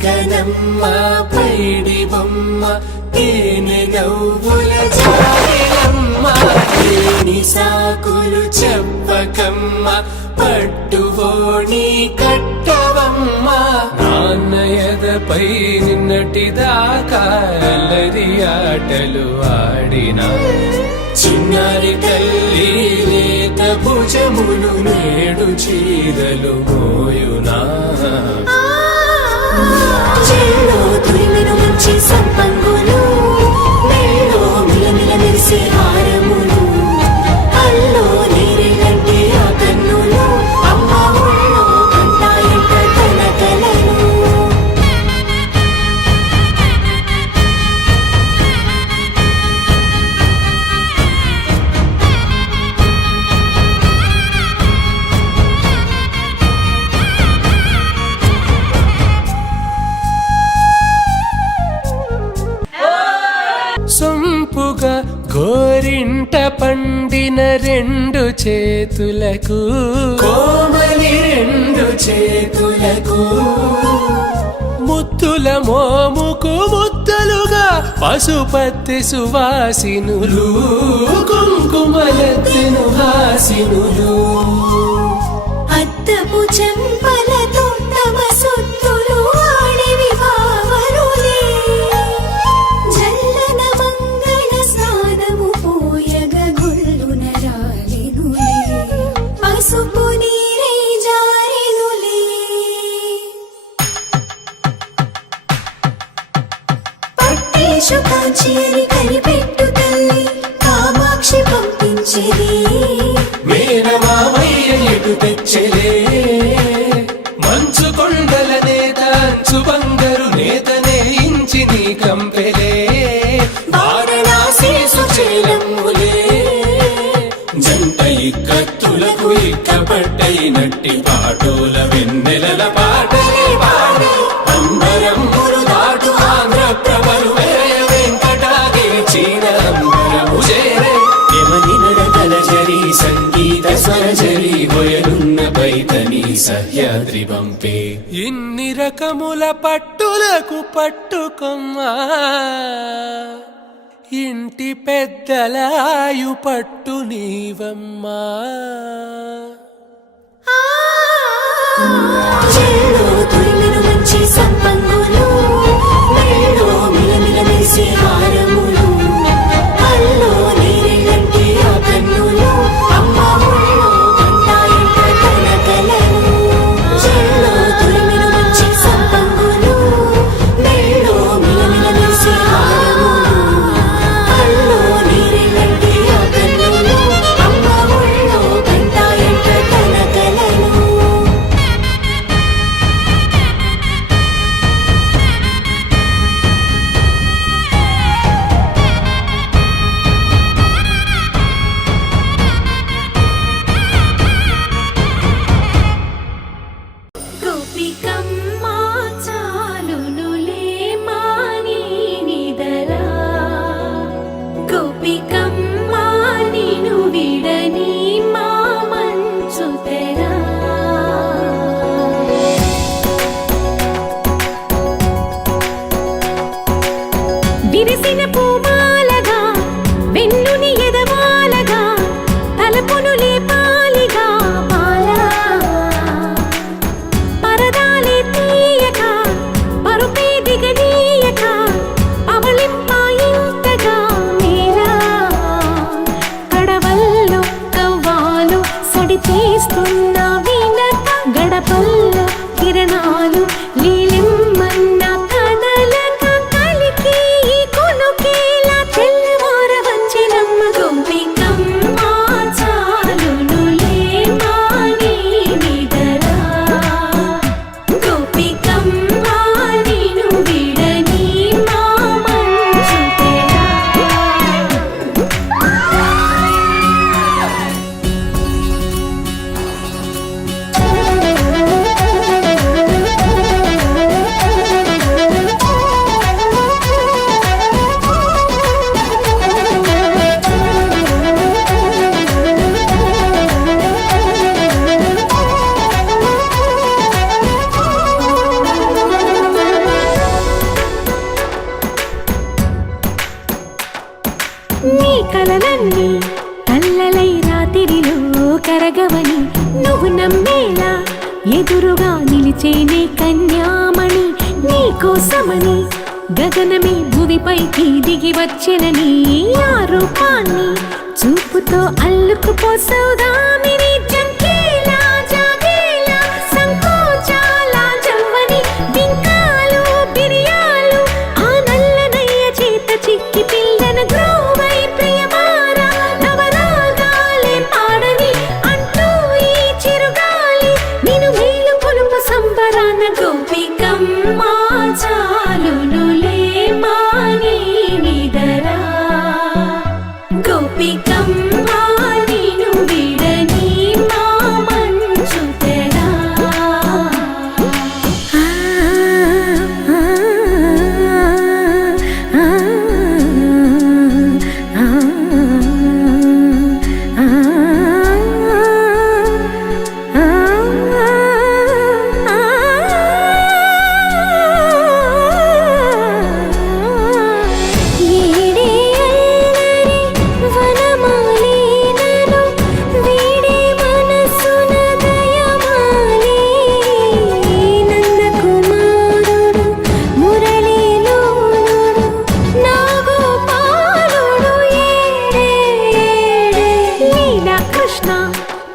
చుక్కనమ్మ పైడి బొమ్మ తేనె నవ్వుల జాబిలమ్మ తేని సాకులు చెప్పకమ్మ పట్టువోణి కట్టవమ్మ నాన్నయదపై నిన్నటిదాకా అల్లరి ఆటలు ఆడినా చిన్నారి తల్లి లేత భుజములు నేడు చీరలు మోయునా చెల్లో తురిమెను మంచి సంపంగులు మెల్లో మిలమిల మెరిసే హారములు అల్లో నీరెళ్ళంటే ఆ కన్నులు అమ్మ ఒళ్ళో కంటాయంట తన కలలు సొంపుగా గోరింట పండిన రెండు చేతులకు కోమలి రెండు చేతులకు ముద్దుల మోముకు ముద్దలుగా పశుపతి సువాసినులు కుంకుమలెత్తెను హాసినులు అద్దపు చెంపలతో తమ సొత్తులు ఆడివి భావరులే జల్లన మంగళ స్నానము పోయగ గొల్లున రాలినులే పసుపు నీరే జారినులే పట్టేశు కాంచియని కనిపెట్టు తల్లి కామాక్షి పంపించేది మేనమామయ్య ఎటు తెచ్చలే మంచు కొండల నేత అంచు బంగారు నేతనే ఇంచి నీ కంపెలే వారణాసి సుచేలమ్ములే జంట ఇక్కత్తులకు ఇక్కపట్టైనట్టి పాటోల వెన్నెలల పాటలే పాడే అంబరమ్ములు దాటు ఆంధ్ర ప్రభలు వేయ వెంకటాగిరి చీన అంబరము చేరే యమని నడకల జరి సంగీత స్వరజరి బొయలున్న బైతని సహ్యాద్రి పంపే ఇన్ని రకముల పట్టులకు పట్టుకొమ్మా ఇంటి పెద్దలాయు పట్టు నీవమ్మా చెల్లో తురిమెను మంచి సంపంగులు మెల్లో మిలమిల మెరిసే హారములు అల్లో నీరెళ్ళంటే ఆ కన్నులు అమ్మ ఒళ్ళో కంటాయంట తన కలలు చెల్లో తురిమెను మంచి సంపంగులు మెల్లో మిలమిల మెరిసే హారములు అల్లో నీరెళ్ళంటే ఆ కన్నులు అమ్మ ఒళ్ళో కంటాయంట తన కలలు గోపికమ్మా చాలునులే మాని నిదరా గోపికమ్మా నిను విడని మా మంచు తెరా విరిసిన పూమాలగా వెన్నుని ఎదవాలగా తలపును లేపాలిగా మాలా పరదాలే తీయక పరుపే దిగనీయక పవళింపాయింతగా మేరా కడవల్లో కవ్వాలు సడి చేస్తున్న వినక గడపల్లో కిరణాలు లీలిమ్మన్న కదలక కలికి ఈ కొనుకేలా తెల్లవార వంచిన నీ కలలన్నీ కల్లలై రాత్రిలో కరగవని నువ్వు నమ్మేలా ఎదురుగా నిలిచేనే కన్యామణి. నీ కోసమని గగనమే భువిపైకి దిగి వచ్చెనని ఆ రూపాన్ని చూపుతో అల్లుకుపోసౌదామిని. జంకేలా జాగేలా సంకోచాల జవ్వని బింకాలు బిరియాలు ఆ నల్లనయ్య చేత చిక్కి పిల్లన గ్రోవై ప్రియమార నవరాగాలే పాడని అంటూ ఈ చిరుగాలి నిన్ను మేలు కొలుపు సంబరాన గోపికమ్మ చాలునులే మాని నిదరా గోపికమ్మ నిన్ను విడని మా మంచు తెరా.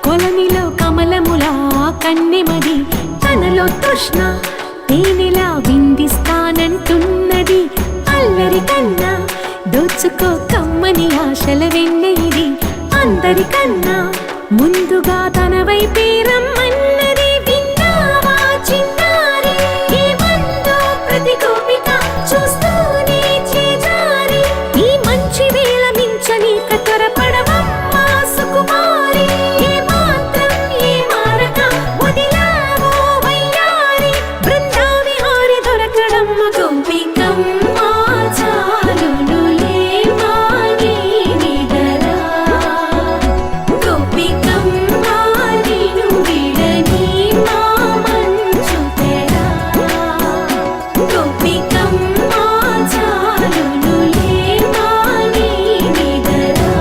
కొలనిలో కమలములా కన్నెమది తనలో తృష్ణ తేనెలా విందిస్తానంటున్నది. అల్లరి కన్నా దోచుకో కమ్మని ఆశల వెన్నెయిది అందరికన్నా ముందుగా తన వైపే రమ్మన్నది. విన్నావా చిన్నారి ఏమందో ప్రతి గోపిక చూస్తూనే చేజారి ఈ మంచి వేళ మించనీక త్వరపడవమ్మ సుకుమారి. ఏ మాత్రం ఏ మారక వదిలావో వయ్యారి బృందావిహారి దొరకడమ్మ గోపికమ్మ చాలునులే మాని నిదరా గోపికమ్మ నిన్ను విడని మా మంచు తెరా గోపికమ్మ చాలునులే మాని నిదరా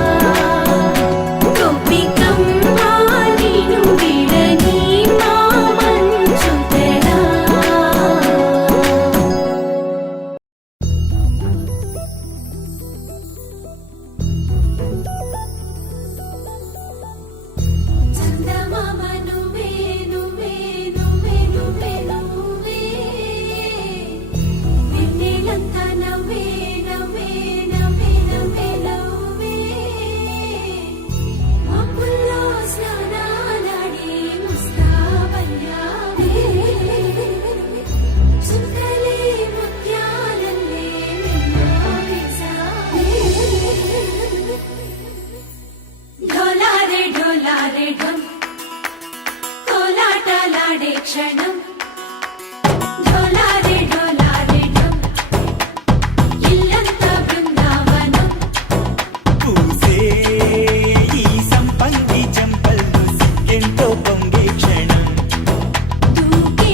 గోపికమ్మ నిన్ను విడని మా మంచు తెరా. చందమామ నువ్వే నువ్వే నువ్వే నువ్వే నువ్వే వెన్నెలంతా నవ్వే నవ్వే నవ్వే నవ్వే నవ్వే మబ్బుల్లో స్నానాలాడి ముస్తాబయ్యావే చుక్కలే ముత్యాలల్లే వెన్నోవేశావే. ఢోలారే ఢోలారే ఢం కోలాటలాడే క్షణం ఢోలారే ఢోలారే ఢం ఇల్లంతా బృందావనం. పూసే ఈ సంపంగి చెంపల్లో సిగ్గెంతో పొంగే క్షణం దూకే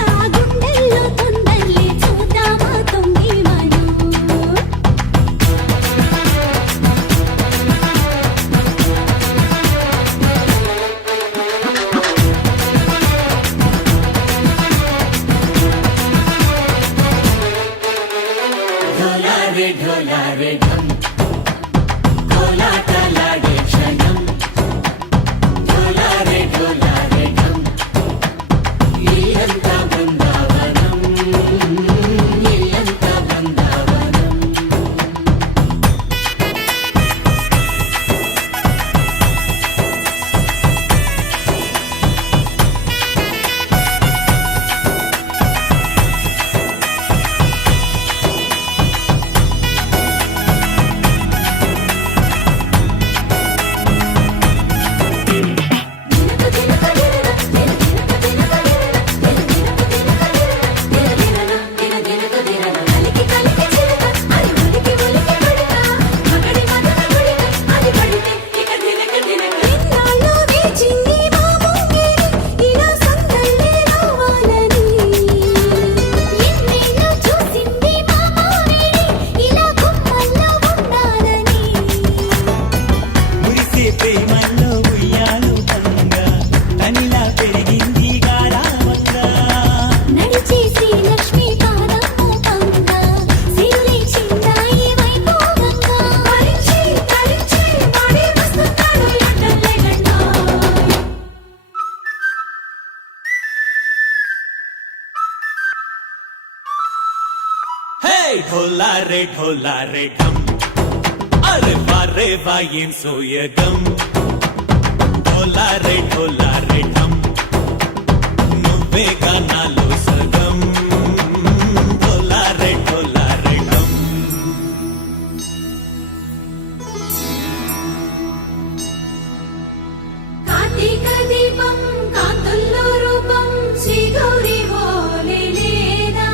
ఆ గుండెల్లో తొందల్లి చూద్దామా తొంగి మనం. ఢోలారే ఢోలారే ఢం కోలాటలాడే క్షణం ఢోలారే ఢోలారే ఢం ఇల్లంతా బృందావనం ఇల్లంతా బృందావనం. ढोला रे ढम अरे वारे वायें सोयगम ढोला रे ढम నువ్వే గానాలో సగం ढोला रे ढम కార్తీక దీపం కాంతుల్లో రూపం శ్రీ గౌరీ ఓలే లేదా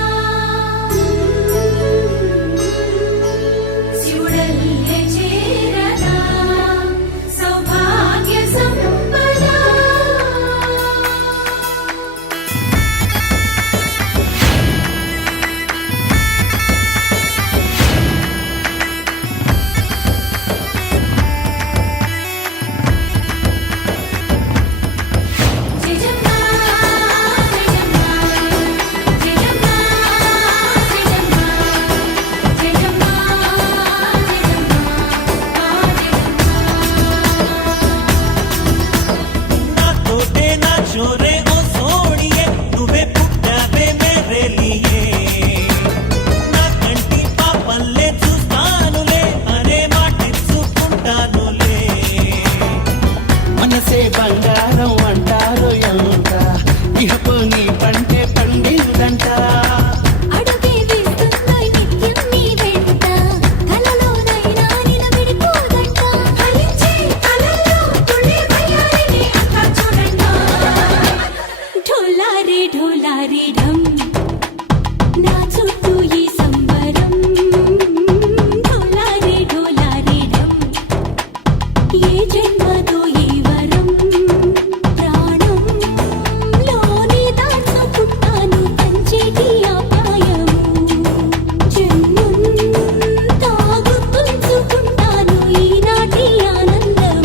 శివుడల్లే చేరదా సౌభాగ్య సంపద జయజమ్మా జయజమ్మా జయజమ్మా జయజమ్మా జయజమ్మా నా తోటే నా చోరే ఓ సోడియే నువ్వే పుట్టావే మేరే లియే నా కంటి పాపల్లే చూస్తానులే అనే మాటిచ్చుకుంటానులే మనసే బంగారం అంటారు ఎంత ఇహపు నీ పంటే పండిందంట అడుగే వేస్తుందో నిత్యం నీ వెంట కలలోనైనా నిలబడిపోదంట ఫలించే కలల్లో తుళ్ళే వయ్యారిని అంతా చూడండి ఢోలా రే ఢమ్ నా చుట్టూ ఈ సంబరం ఢోలా రే ఢమ్ ఏ జన్మదో ఈ వరం ప్రాణంలోనే దాచుకుంటాను కంచేటి అపాయము జన్మంతా గుర్తుంచుకుంటాను ఈనాటి ఆనందము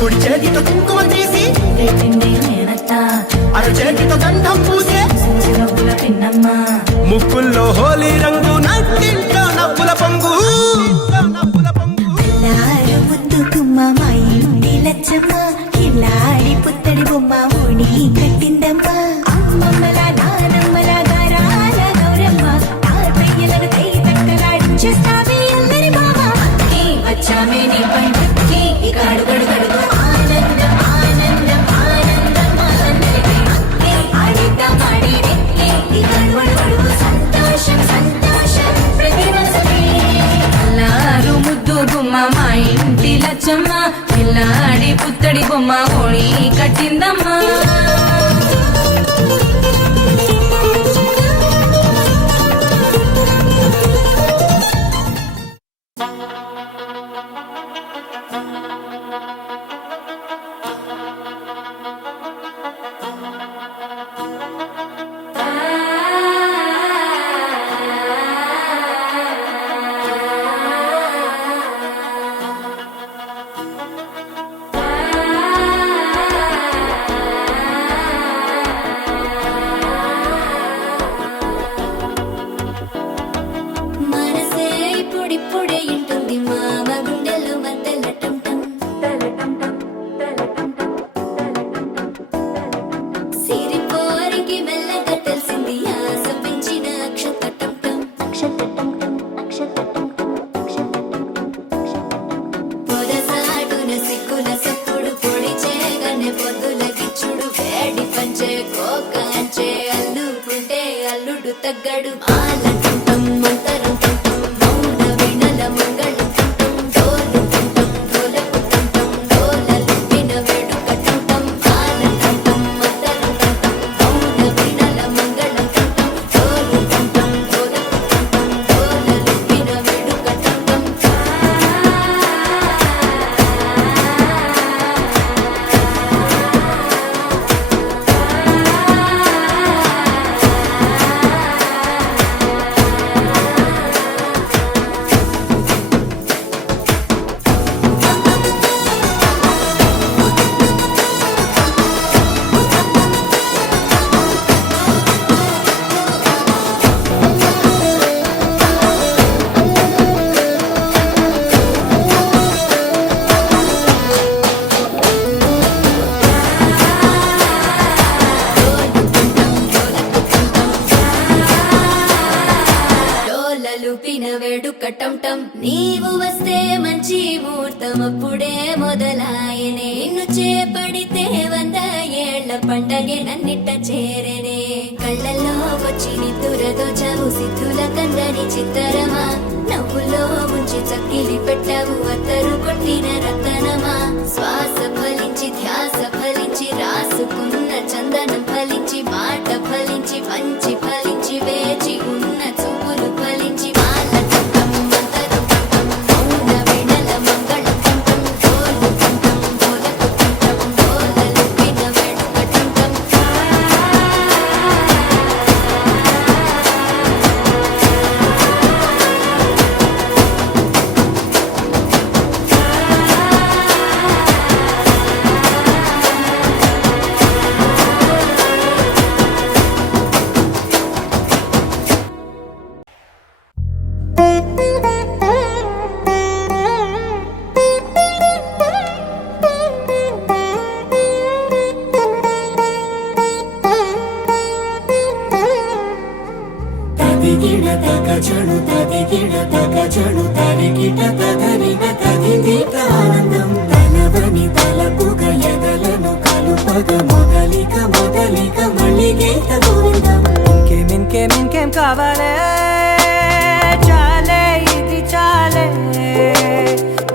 కుడి చేతితో కుంకుమ తీసి అర చేతితో గంధం పూసే ముక్కుల్లో హోలీ రంగు నట్టింట్లో నవ్వుల పొంగు నారు ముద్దు గుమ్మ మా ఇంటి లచ్చమ్మ ఇల్లాడి పుత్తడి బొమ్మ ఓడి కట్టిందమ్మ అమ్మమ్మల నానమ్మల గారాల గౌరమ్మ తాతయ్యలను తై తక్కలాడించేస్తావే అందరి బావ వచ్చామే నీ పండుక్కి ఇక అడుగడు గడుగు ఆనందం ఆనందం ఆనందం అందరికీ ఆడిద్దాం ఆడిడే ఇక అడుగడు సంతోషం సంతోషం ప్రతి మనసుకి అల్లారు ముద్దు గుమ్మ మా ఇంటి లచ్చమ్మ పిల్లాడి పుత్తడి బొమ్మ ఓడి కట్టిందమ్మా మనసే ఇప్పుడిప్పుడే ఇంటుంది మామ గుండెల్లో మధ్యలో టం టం సిరిపోరికి మెల్లగా తెలిసింది ఆశ పెంచిన అక్షత టం టం పొదసాటున సిగ్గుల సప్పుడు పొడి చేయగానే పొద్దుల గిచ్చుడు వేడి పంచే కోక అంచే అల్లుకుంటే అల్లుడు తగ్గడు మాల లూపిన వేడుక టంటం నీవు వస్తే మంచి ముహూర్తం అప్పుడే మొదలాయనే నిన్ను చేపడితే 100 ఏళ్ల పండగే నన్నిట్ట చేరనే కళ్ళల్లో వచ్చి నిద్దురతో చవు సిద్ధుల కందని చిత్తరమా నవ్వులో ముంచి చక్కిలి పెట్టావు అత్తరు కొట్టిన రతనమా శ్వాస ఫలించి ధ్యాస ఫలించి రాసుకున్న చందనం ఫలించి మాట ఫలించి మంచి ఫలించి వేచి ఉన్న చూపులు ఫలించి మాల కంఠం మంతరు కంఠం మౌన విడల మంగళ కంఠం డోలు కంఠం డోలకు కంఠం డోలలు విన వేడుక కంఠం తదిగిడ తగ చెడు తదిగిడ తగ చెడు తరిగిట తదరిన తదిగిట ఆనందం తలవని తలపుగ ఎదలను కలుపగ మొదలిక మొదలిక మళ్ళీ గీత గోవిందం ఇంకేం కావాలే చాలే ఇది చాలే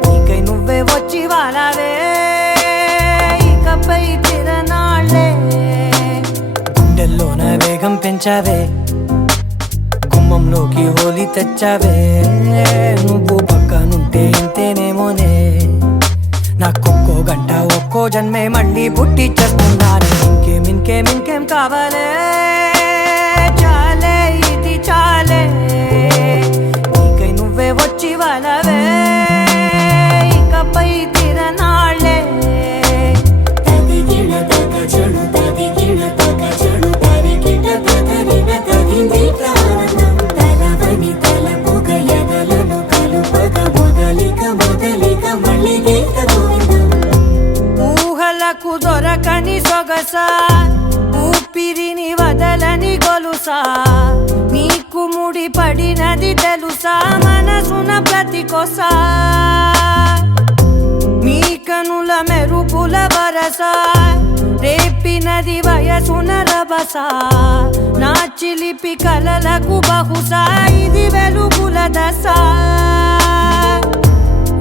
నీకై నువ్వే వచ్చి వాలావే ఇకపై తిరనాళ్ళే గుండెల్లోన వేగం పెంచావే గుమ్మంలోకి హోలీ తెచ్చావే నువ్వు పక్కనుంటే ఇంతేనేమోనే నాకొక్కో గంట ఒక్కో జన్మే మళ్ళీ పుట్టి చేస్తున్నాను ఇంకేం కావాలే చాలే ఇది చాలే నీకై నువ్వే వచ్చి వాలవే ఇకపై తిరనాళ్ళే తదిగిడ తగ చెడు తదిగిడ తగ చెడు తరిగిట తదరిన తదిగిట ఆనందం తలవని తలపుగ ఎదలను కలుపగ మొదలిక మొదలిక మళ్ళీ గీత గోవిందం ఊహలకు దొరకని సొగసా ఊపిరిని వదలని గొలుసా నీకు ముడి పడినది తెలుసా మనసున ప్రతి కొసా మీ కనుల మెరుపుల వరస రేపినది వయసున రభస నా చిలిపి కలలకు బహుశా ఇది వెలుగుల దశ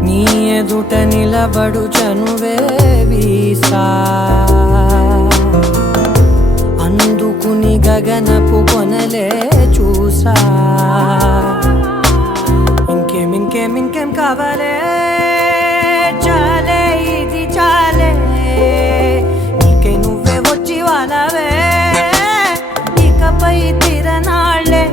నీ ఎదుట నిలబడు చనువే వీసా అందుకుని గగనపు కొనలే చూసా ఇంకేం కావాలే చాలే ఇది చాలే నీకై నువ్వే వచ్చి వాలవే ఇకపై తిరనాళ్ళే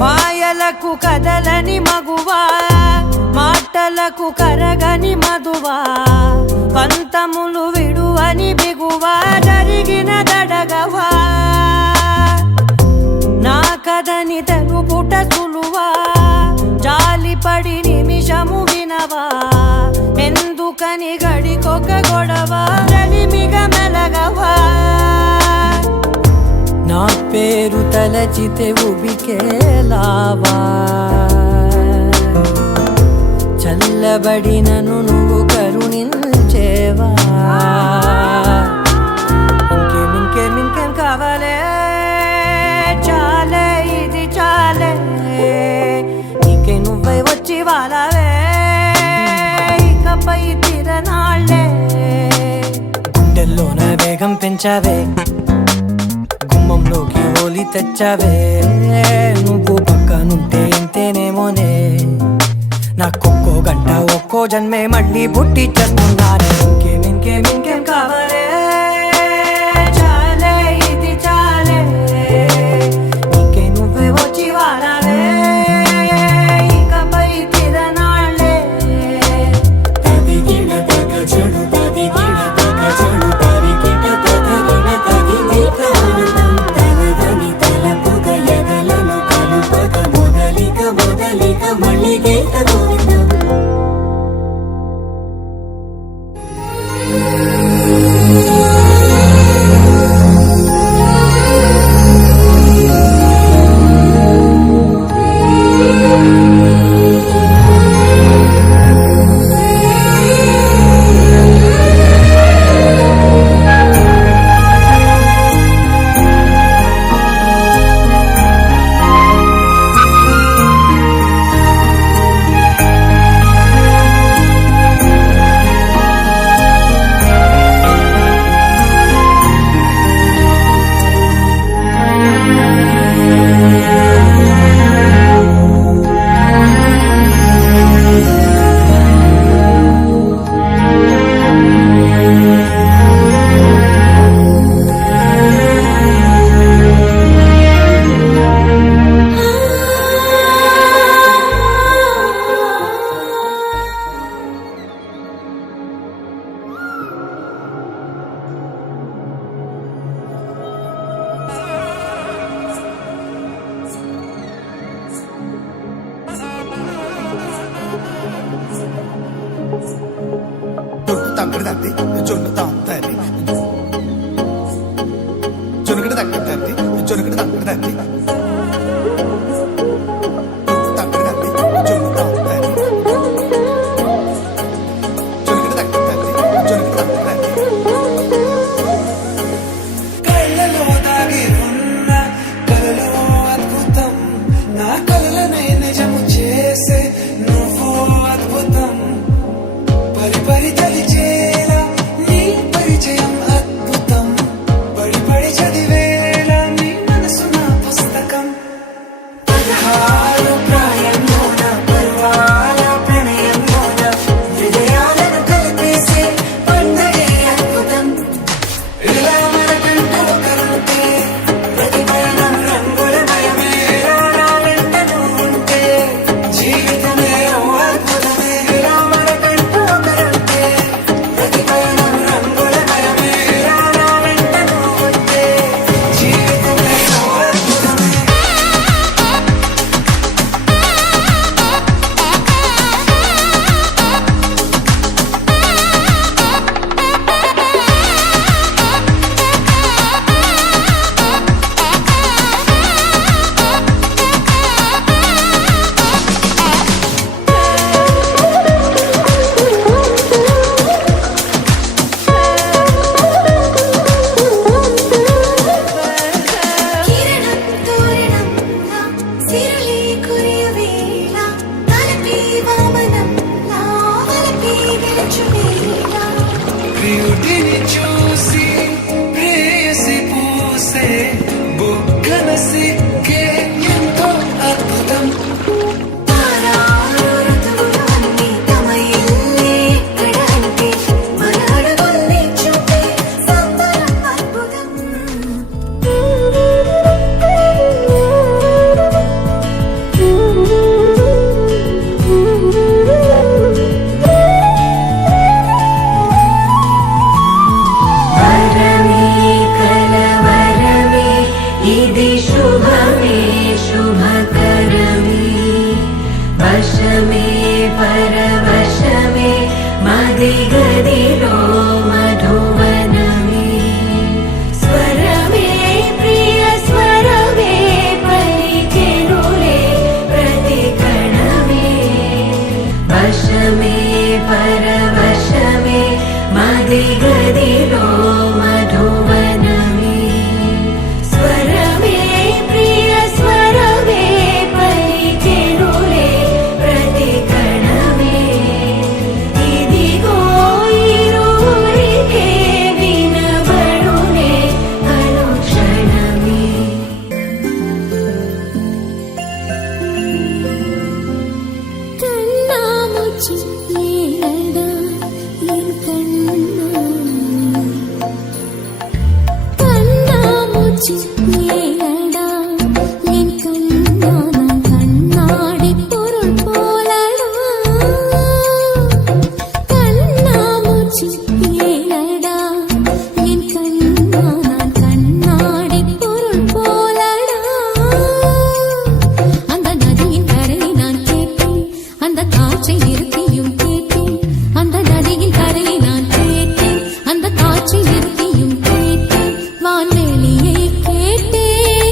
మాయలకు కదలని మగువా మాటలకు కరగని మధువా పంతములు విడువని బిగువా జరిగిన దడగవా నా కథని తెలుపుట సులువా జాలిపడి నిమిషము వినవా ఎందుకని గడికొక గొడవ రలిమిగ మెలగవా నా పేరు తలచితే ఉబికేలావా చల్లబడినను నువ్వు కరుణించేవా ఇంకేం కావాలే చాలే ఇది చాలే నీకై నువ్వై వచ్చి వాలవే ఇకపై తిరనాళ్ళే గుండెల్లోన వేగం పెంచావే గుమ్మంలోకి హోలీ తెచ్చావే నువ్వు పక్కనుంటే ఇంతేనేమోనే నాకొక్కో గంట ఒక్కో జన్మే మళ్ళీ పుట్టి చేస్తున్నానే ఇంకేం కావాలే చాలే ఇది చాలే నీకై నువ్వే వచ్చి వాలవే ఇకపై తిరనాళ్ళే తదిగిడ తగ చెడు తదిగిడ తగ చెడు తరిగిట తదరిన తక్కడి తట్టి జొన్ను తాంతని జొనుకటి తక్కడి తట్టి జొనుకటి తక్కడి తట్టి తక్కడి తట్టి జొన్ను తాంతని జొనుకటి తక్కడి తట్టి జొనుకటి తక్కడి తట్టి కళ్ళలో దాగి ఉన్న కలలో అద్భుతం నా కలలనే నిజము చేసే నువ్వు అద్భుతం పరి పరి తలిచేలా నీ పరిచయం అద్భుతం పడి పడి చదివేలా నీ మనసు నా పుస్తకం 16 ప్రాయంలోన పర్వాల ప్రణయంలోన హృదయాలను కలిపేసే పండగే అద్భుతం ఇలా మనకంటూ కరుంటే ప్రతి పయనం రంగులమయమే నా వెంట నువ్వుంటే జీవితమే ఓ అద్భుతమే ఇలా మనకంటూ కరుంటే ప్రతి పయనం రంగులమయమే నా వెంట నువ్వుంటే జీవితమే ఓ అద్భుతమే కిరణం తోరణం లా సిరలే కురియవేళ తలపి వామనం లా వలపి నిలుచునేళ ప్రియుడిని చూసి ప్రేయసి పూసే బుగ్గన సిగ్గే ఎంతో అద్భుతం తారాలు ఋతువులు అన్నీ తమ ఇల్లే ఎక్కడంటే మన అడుగుల్ని చూపే సంబరం అద్భుతం వరమే కలవరమే ఇది శుభమే శుభకరమే వశమే పరవశమే మది గదిలో మధువనమే స్వరమే ప్రియ స్వరమే పలికెనులే ప్రతి కణమే వశమే పరవశమే మది గదిలో మధువనమే స్వరమే ప్రియ స్వరమే పలికెనులే ప్రతి కణమే ఇదిగో ఇరువురికే వినబడునే అనుక్షణమే കണ്ണാമുച്ചി ഏടാ എൻ കണ്ണാ കണ്ണാമുച്ചി ഏടാ എൻ കണ്ണാ ഞാൻ കണ്ണാടി പൊരുൾ പോലടാ കണ്ണാമുച്ചി ഏടാ എൻ കണ്ണാ ഞാൻ കണ്ണാടി പൊരുൾ പോലടാ அந்த நதியின் கரையை நான் கேட்டேன் அந்த காற்றை நிறுத்தியும் கேட்டேன் அந்த நதியின் கரையை நான் கேட்டேன் அந்த காற்றை நிறுத்தியும் கேட்டேன் வான்வெளியை கேட்டேன்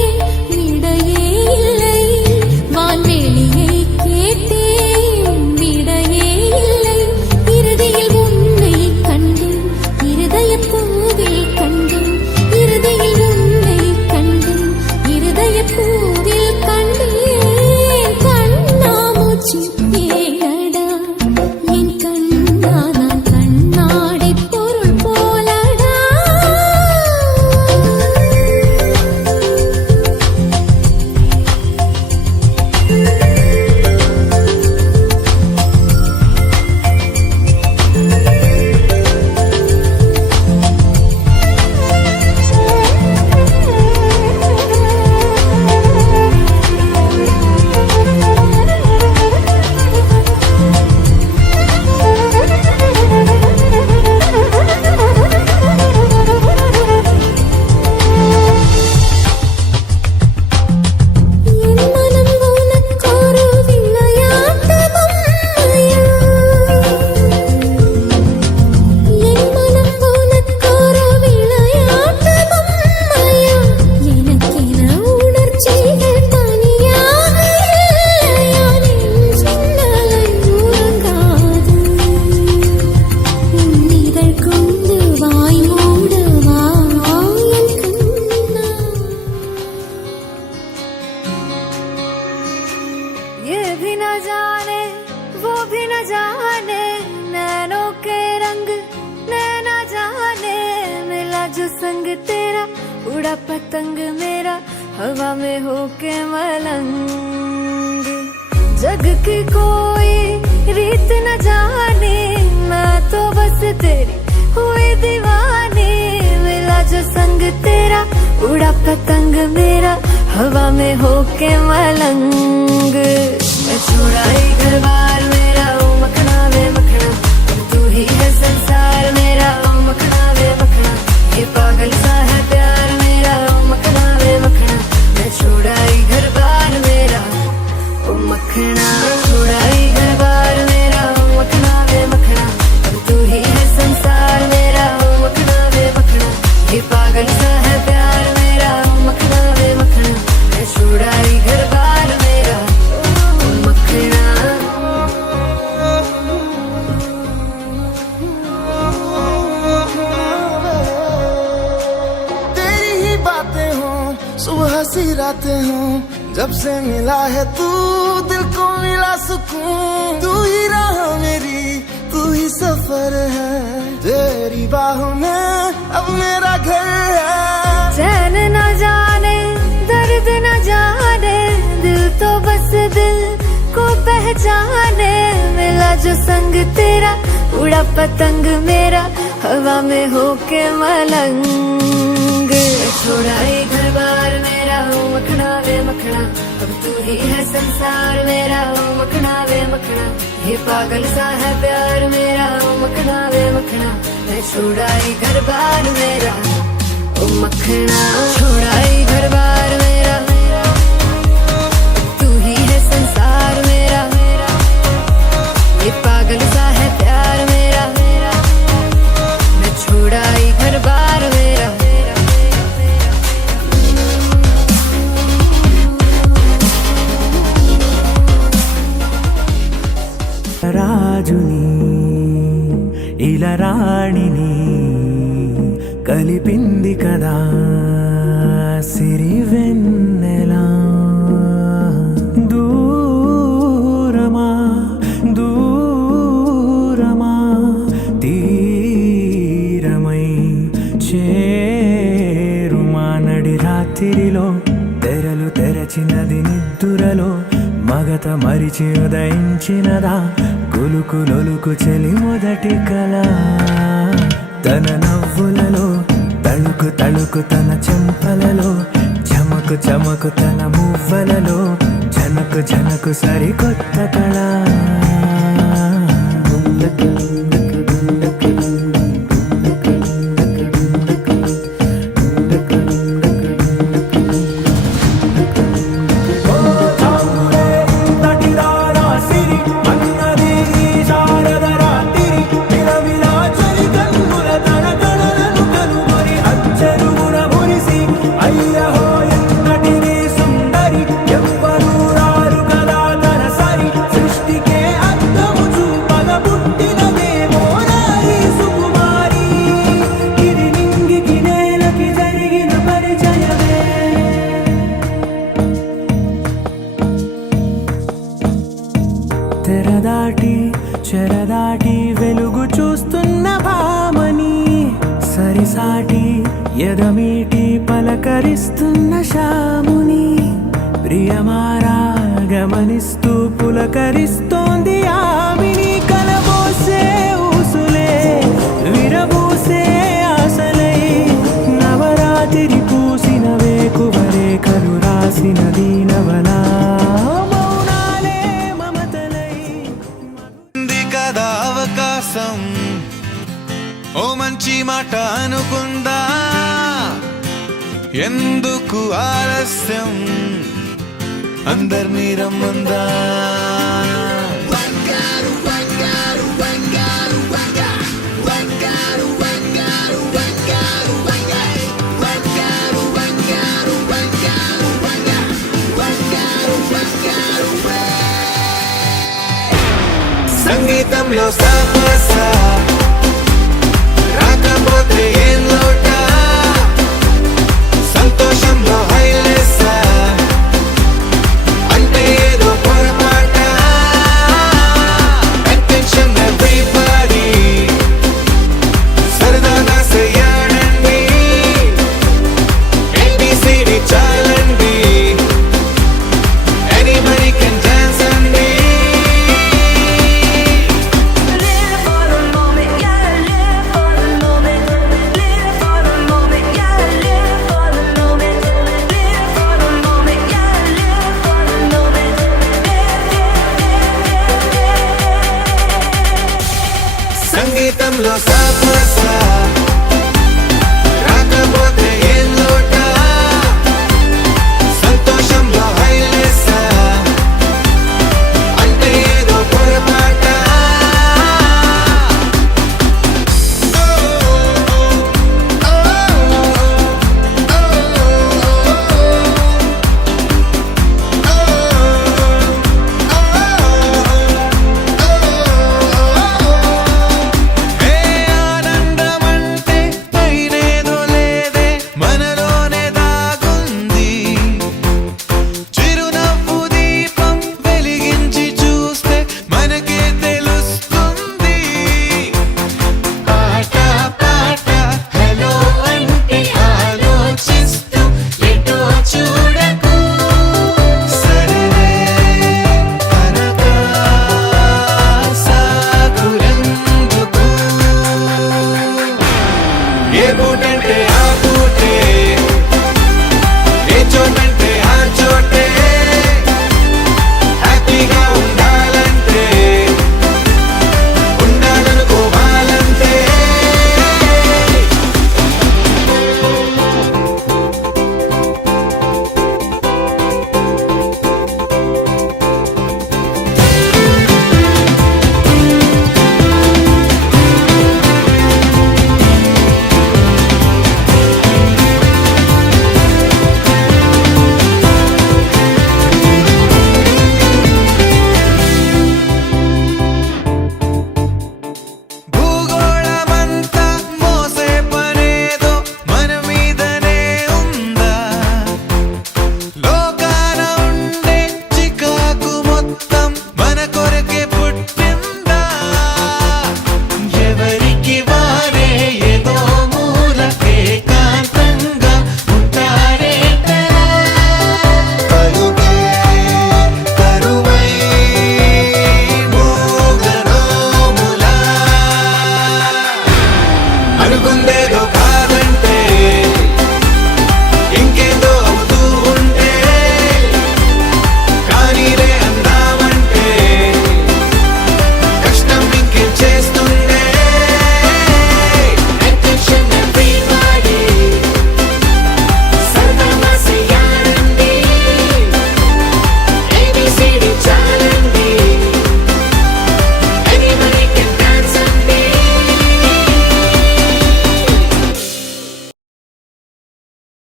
उड़ा पतंग मेरा हवा में होके मलंग जग की कोई रीत न जाने मैं तो बस तेरी हुई दीवानी मिला जो संग तेरा उड़ा पतंग मेरा हवा में होके मलंग मैं छुड़ाई घर बार मेरा ओ मखना वे मखना तू ही है संसार मेरा ओ मखना वे मखना ये पागल सा है प्यार मेरा ओ मखना वे मखना मैं छुड़ाई घर बार मेरा ओ मखना छुड़ाई घर बार मेरा ओ मखना वे मखना तू ही है संसार मेरा ओ मखना वे मखना ये पागल सा है प्यार मेरा ओ मखना वे मखना मैं छुड़ाई घर बार मेरा ओ मखना तेरी ही बातें हो सुबह सी रातें हो जब से मिला है तू दिल को मिला सुकून तू ही राह मेरी तू ही सफर है तेरी बाहों में अब मेरा घर है चैन न जाने दर्द न जाने दिल तो बस दिल को पहचाने मिला जो संग तेरा उड़ा पतंग मेरा हवा में होके मलंग छुड़ाई घर बार मेरा ओ मखना वे मखना अब तू ही है संसार मेरा ओ मखना वे मखना ये पागल सा है प्यार मेरा ओ मखना वे मखना मैं छुड़ाई घर बार मेरा ओ मखना छुड़ाई घर बार मेरा तू ही है संसार मेरा ये पागल सा है प्यार मेरा मैं छुड़ाई घर बार मेरा రాజుని ఇలా రాణిని కలిపింది కదా సిరివెన్నెలా దూరమా దూరమా తీరమై చేరుమా నడి రాత్రిలో తెరలు తెరచినది నిద్దురలో మగత మరిచి ఉదయించినదా కులుకులొలుకు చెలి మొదటి కళ తన నవ్వులలో తళుకు తళుకు తన చెంపలలో చమకు చమకు తన మువ్వలలో జనకు జనకు సరికొత్త కళ తెరదాటి చెరదాటి వెలుగు చూస్తున్న భామని సరిసాటి ఎదమీటి పలకరిస్తున్న శాముని ప్రియమారా గమనిస్తూ పులకరిస్తోంది ఆమిని కలబోసే ఊసులే విరబూసే ఆశలై నవరాత్రి పూసిన వేకువరే కలు రాసిన దీనవనా కదా అవకాశం ఓ మంచి మాట అనుకుందా ఎందుకు ఆలస్యం అందర్నీ రమ్మందా సంగీతంలో